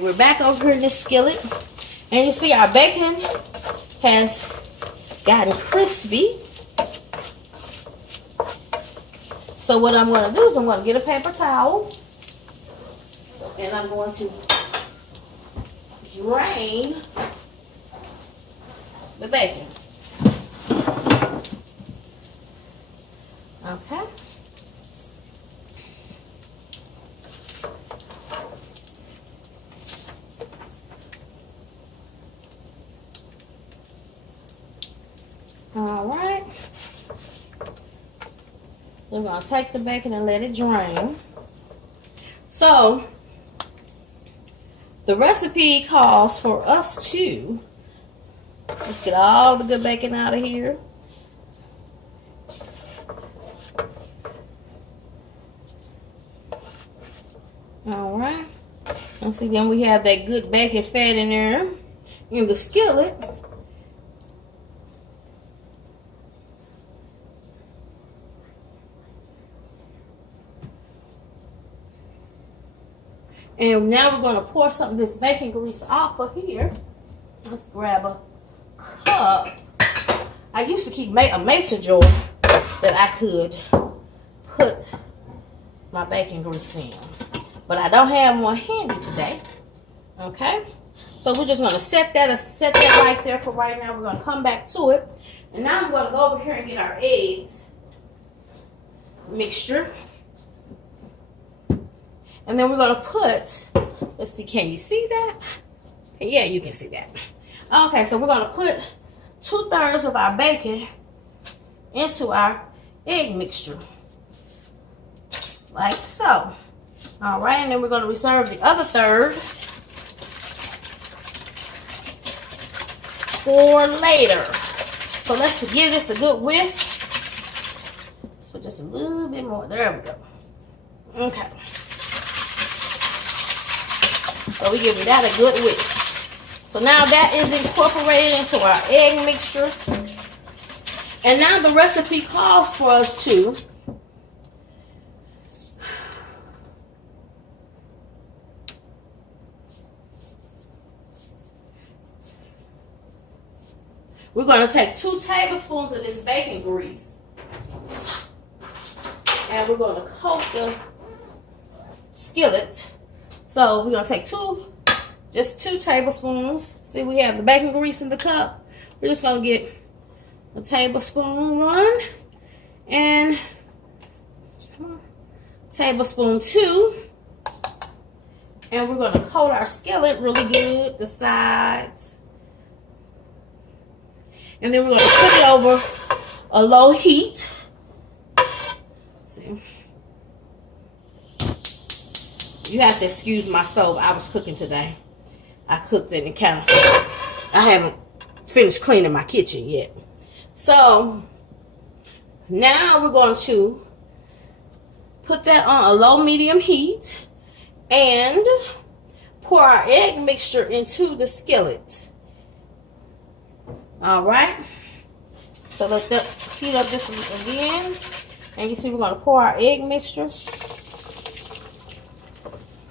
We're back over here in this skillet, and you see our bacon has gotten crispy. So what I'm going to do is I'm going to get a paper towel, and I'm going to drain the bacon. Okay. All right. We're going to take the bacon and let it drain. So, the recipe calls for us to, let's get all the good bacon out of here. All right. And see, then we have that good bacon fat in there in the skillet. And now we're going to pour some of this bacon grease off of here. Let's grab a cup. I used to keep a mason jar that I could put my bacon grease in, but I don't have one handy today. Okay, so we're just going to set that right there for right now. We're going to come back to it, and now we're going to go over here and get our eggs mixture. And then we're going to put, let's see, can you see that? Yeah, you can see that. Okay, so we're going to put 2/3 of our bacon into our egg mixture. Like so. All right, and then we're going to reserve the other third for later. So let's give this a good whisk. Let's put just a little bit more. There we go. Okay. So we give that a good whisk. So now that is incorporated into our egg mixture. And now the recipe calls for us to we're going to take 2 tablespoons of this bacon grease. And we're going to coat the skillet. So we're going to take just 2 tablespoons. See, we have the bacon grease in the cup. We're just going to get a tablespoon 1 and tablespoon 2. And we're going to coat our skillet really good, the sides. And then we're going to put it over a low heat. See. You have to excuse my stove. I was cooking today. I cooked it and I haven't finished cleaning my kitchen yet. So now we're going to put that on a low medium heat and pour our egg mixture into the skillet. All right. So let that heat up just again. And you see we're going to pour our egg mixture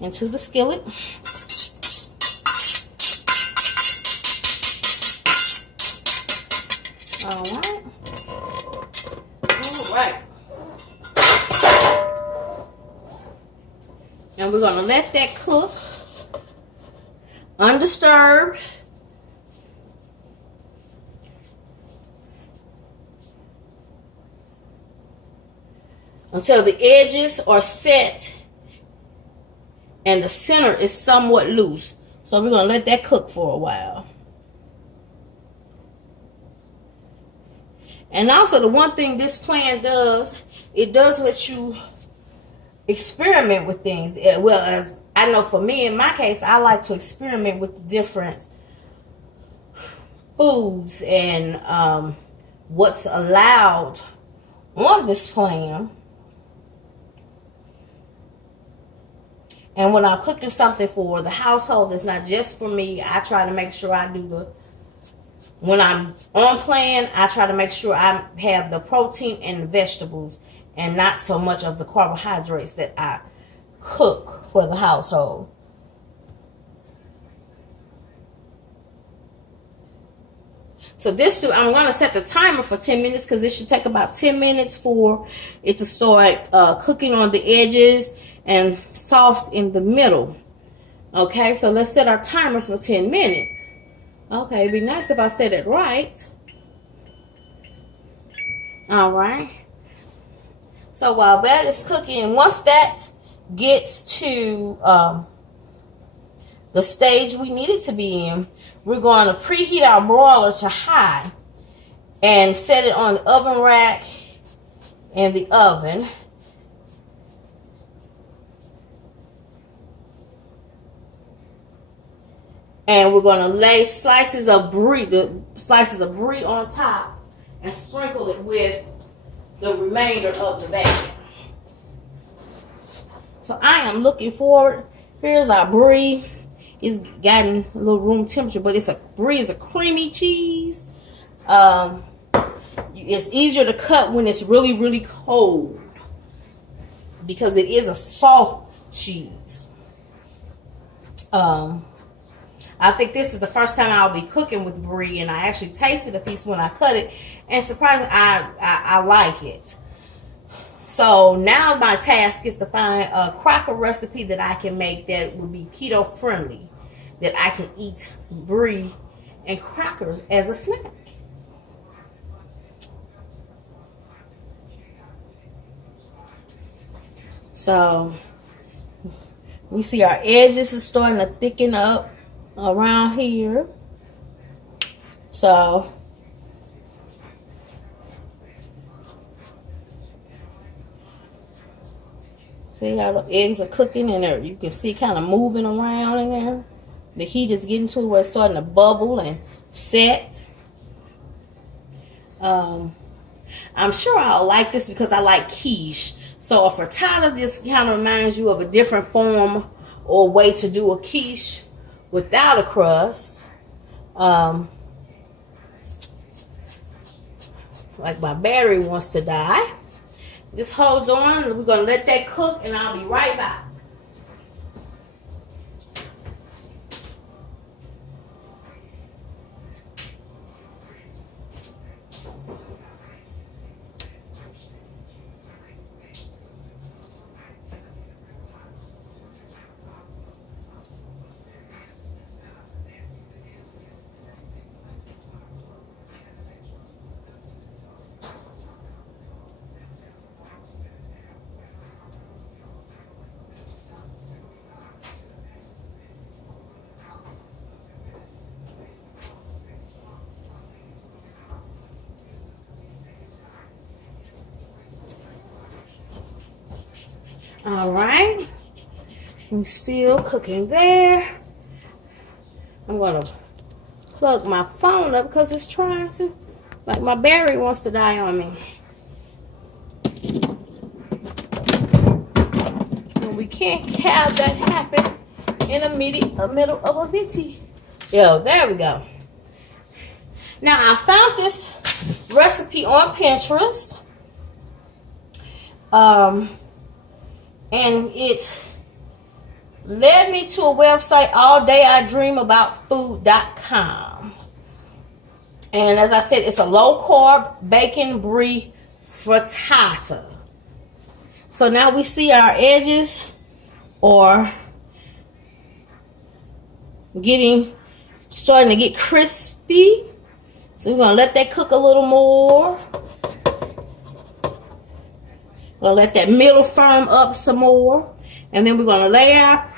into the skillet. All right. All right. And we're going to let that cook undisturbed until the edges are set and the center is somewhat loose. So we're going to let that cook for a while. And also the one thing this plan does, it does let you experiment with things. Well, as I know for me, in my case, I like to experiment with different foods and what's allowed on this plan. And when I'm cooking something for the household, it's not just for me. I try to make sure I do when I'm on plan, I try to make sure I have the protein and the vegetables and not so much of the carbohydrates that I cook for the household. So this, I'm going to set the timer for 10 minutes because it should take about 10 minutes for it to start cooking on the edges and soft in the middle. Okay, so let's set our timer for 10 minutes. Okay, it'd be nice if I said it right. All right. So while that is cooking, once that gets to the stage we need it to be in, we're going to preheat our broiler to high and set it on the oven rack in the oven. And we're going to lay slices of brie on top and sprinkle it with the remainder of the bacon. So I am looking forward. Here's our brie. It's gotten a little room temperature, but brie is a creamy cheese. It's easier to cut when it's really, really cold because it is a soft cheese. I think this is the first time I'll be cooking with brie, and I actually tasted a piece when I cut it, and surprisingly, I like it. So now my task is to find a cracker recipe that I can make that would be keto friendly, that I can eat brie and crackers as a snack. So we see our edges are starting to thicken up around here. So see how the eggs are cooking and you can see kind of moving around in there. The heat is getting to where it's starting to bubble and set. I'm sure I'll like this because I like quiche. So a frittata just kind of reminds you of a different form or way to do a quiche without a crust. Like my battery wants to die. Just hold on. We're going to let that cook and I'll be right back. All right, I'm still cooking there. I'm gonna plug my phone up because it's trying to, like my battery wants to die on me. And we can't have that happen in the middle of a video. There we go. Now I found this recipe on Pinterest. And it led me to a website, alldayidreamaboutfood.com. And as I said, it's a low-carb bacon brie frittata. So now we see our edges are starting to get crispy. So we're going to let that cook a little more. We'll let that middle firm up some more. And then we're going to lay our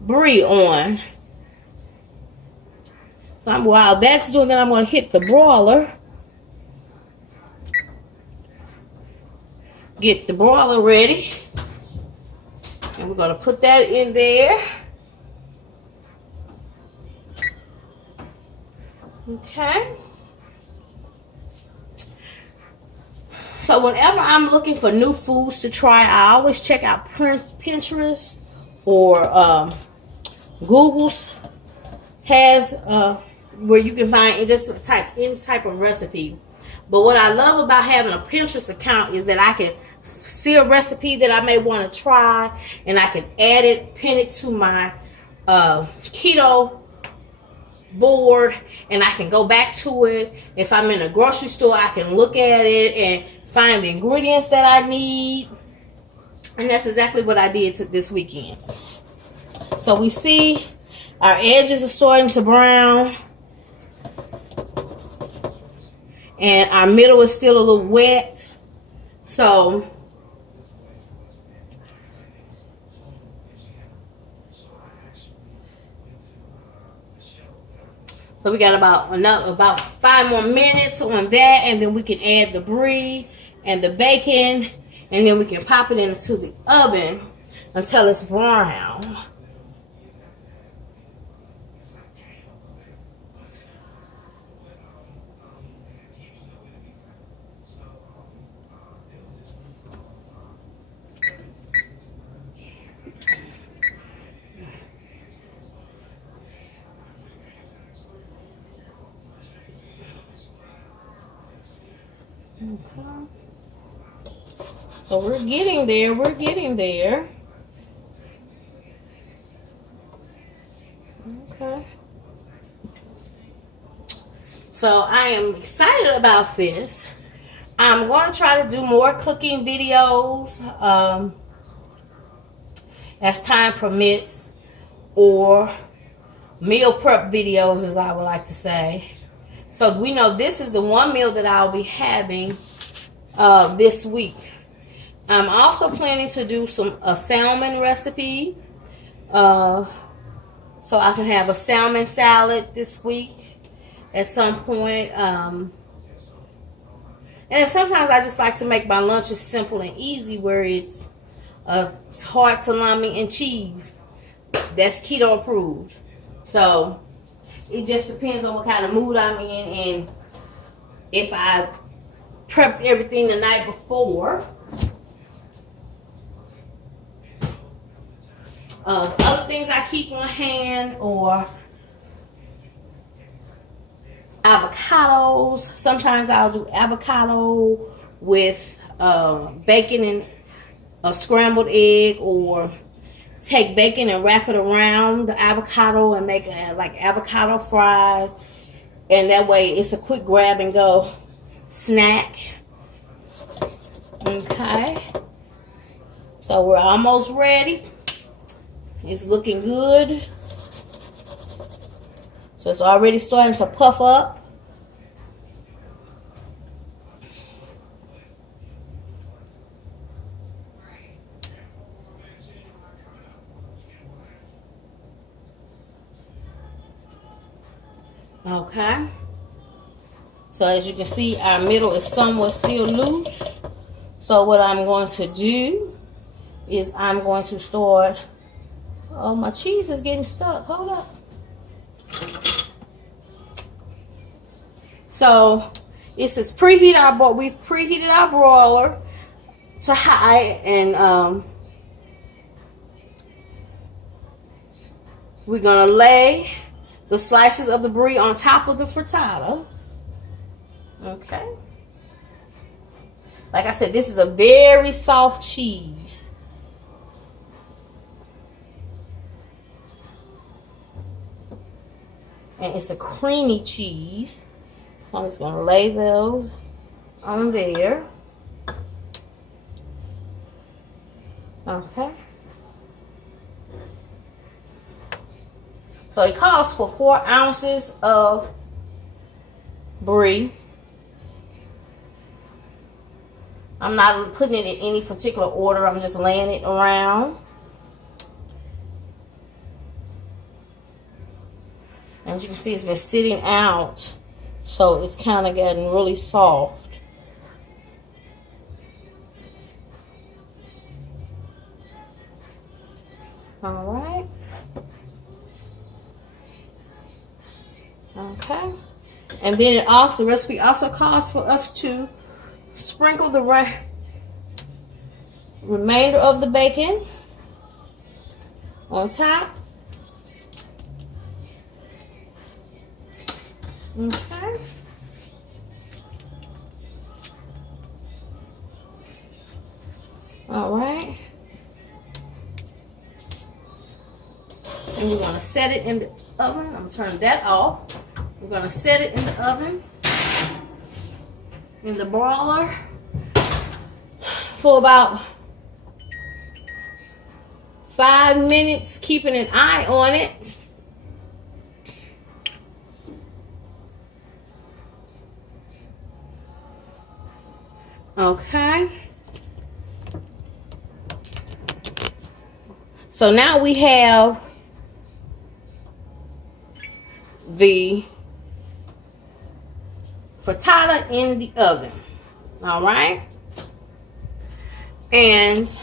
brie on. So while that's doing that, I'm going to hit the broiler. Get the broiler ready. And we're going to put that in there. Okay. So whenever I'm looking for new foods to try, I always check out Pinterest or Google's has where you can find any type of recipe. But what I love about having a Pinterest account is that I can see a recipe that I may want to try, and I can add it, pin it to my keto board and I can go back to it. If I'm in a grocery store, I can look at it and find the ingredients that I need. And that's exactly what I did this weekend. So we see our edges are starting to brown. And our middle is still a little wet. So we got about 5 more minutes on that, and then we can add the brie and the bacon, and then we can pop it into the oven until it's brown. Okay. So we're getting there. We're getting there. Okay. So I am excited about this. I'm going to try to do more cooking videos as time permits, or meal prep videos, as I would like to say. So we know this is the one meal that I'll be having this week. I'm also planning to do a salmon recipe. So I can have a salmon salad this week at some point. And sometimes I just like to make my lunches simple and easy, where it's hard salami and cheese. That's keto approved. So it just depends on what kind of mood I'm in, and if I prepped everything the night before. Other things I keep on hand or avocados. Sometimes I'll do avocado with bacon and a scrambled egg, or take bacon and wrap it around the avocado and make like avocado fries, and that way it's a quick grab and go snack. Okay, so we're almost ready. It's looking good. So it's already starting to puff up. Okay. So as you can see, our middle is somewhat still loose. So what I'm going to do is I'm going to start. Oh, my cheese is getting stuck. Hold up. So this is preheat our we've preheated our broiler to high, and we're gonna lay the slices of the brie on top of the frittata. Okay. Like I said, this is a very soft cheese. And it's a creamy cheese. So I'm just going to lay those on there. Okay. So it calls for 4 ounces of brie. I'm not putting it in any particular order. I'm just laying it around. And as you can see, it's been sitting out, so it's kind of getting really soft. All right. Okay. And then the recipe also calls for us to sprinkle the remainder of the bacon on top. Okay. All right. And we want to set it in the oven. I'm going to turn that off. We're going to set it in the oven, in the broiler, for about 5 minutes, keeping an eye on it. Okay. So now we have the frittata in the oven. All right. And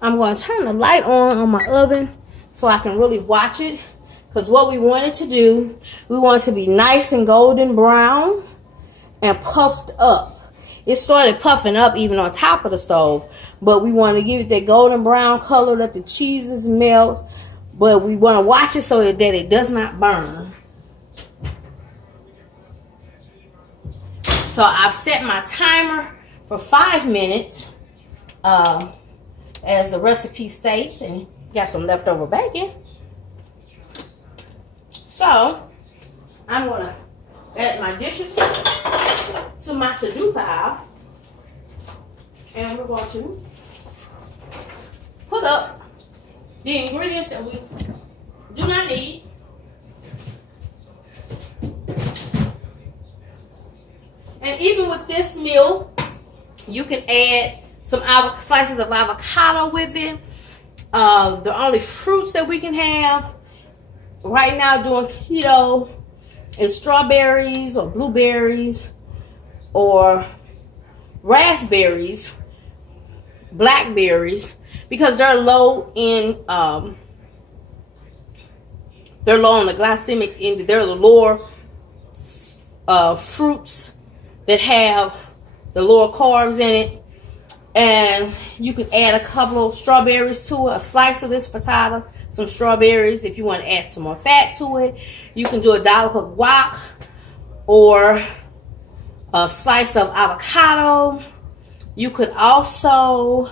I'm going to turn the light on my oven so I can really watch it. Because what we wanted to do, we want it to be nice and golden brown and puffed up. It started puffing up even on top of the stove. But we want to give it that golden brown color, let the cheeses melt. But we want to watch it so that it does not burn. So I've set my timer for 5 minutes, as the recipe states, and got some leftover bacon. So I'm going to add my dishes to my to-do pile. And we're going to put up the ingredients that we do not need. And even with this meal, you can add some slices of avocado with it. The only fruits that we can have right now doing keto is strawberries or blueberries or raspberries, blackberries, because they're low in they're low on the glycemic index. They're the lower fruits that have the lower carbs in it. And you can add a couple of strawberries to it, a slice of this frittata, some strawberries. If you want to add some more fat to it, you can do a dollop of guac or a slice of avocado. You could also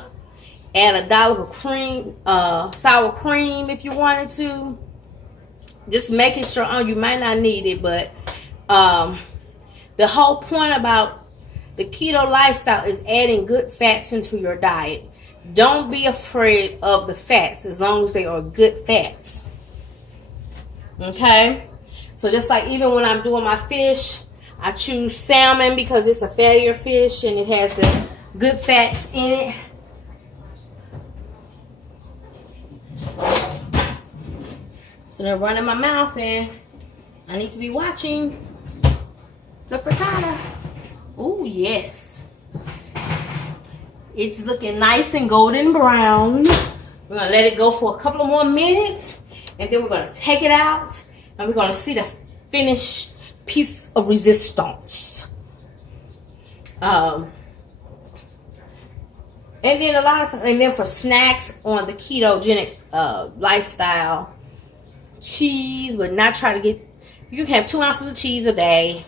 add a dollop of cream, sour cream if you wanted to. Just make it your own. You might not need it, but the whole point about the keto lifestyle is adding good fats into your diet. Don't be afraid of the fats as long as they are good fats. Okay? So just like even when I'm doing my fish, I choose salmon because it's a fattier fish and it has the good fats in it. So they're running my mouth and I need to be watching the frittata. Oh, yes. It's looking nice and golden brown. We're going to let it go for a couple of more minutes. And then we're going to take it out. And we're going to see the finished piece of resistance. And then for snacks on the ketogenic lifestyle, cheese, but not try to get, you can have 2 ounces of cheese a day.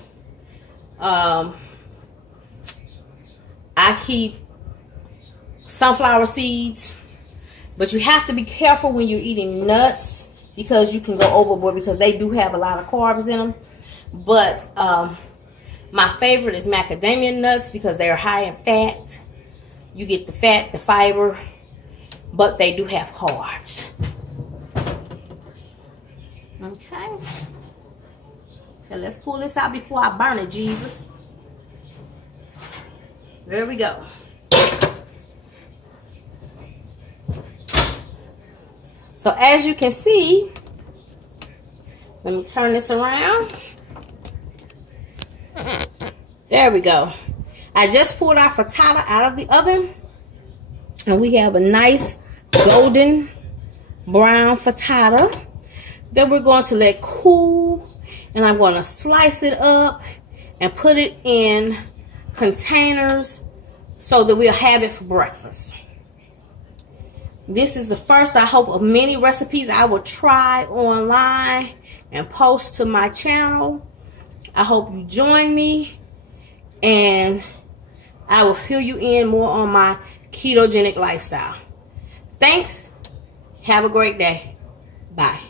I keep sunflower seeds, but you have to be careful when you're eating nuts because you can go overboard because they do have a lot of carbs in them. But my favorite is macadamia nuts because they are high in fat. You get the fat, the fiber, but they do have carbs. Okay. Okay, let's pull this out before I burn it, Jesus. There we go. So as you can see, let me turn this around. There we go. I just pulled our frittata out of the oven. And we have a nice golden brown frittata that we're going to let cool. And I'm going to slice it up and put it in containers so that we'll have it for breakfast. This is the first, I hope, of many recipes I will try online and post to my channel. I hope you join me and I will fill you in more on my ketogenic lifestyle. Thanks. Have a great day. Bye.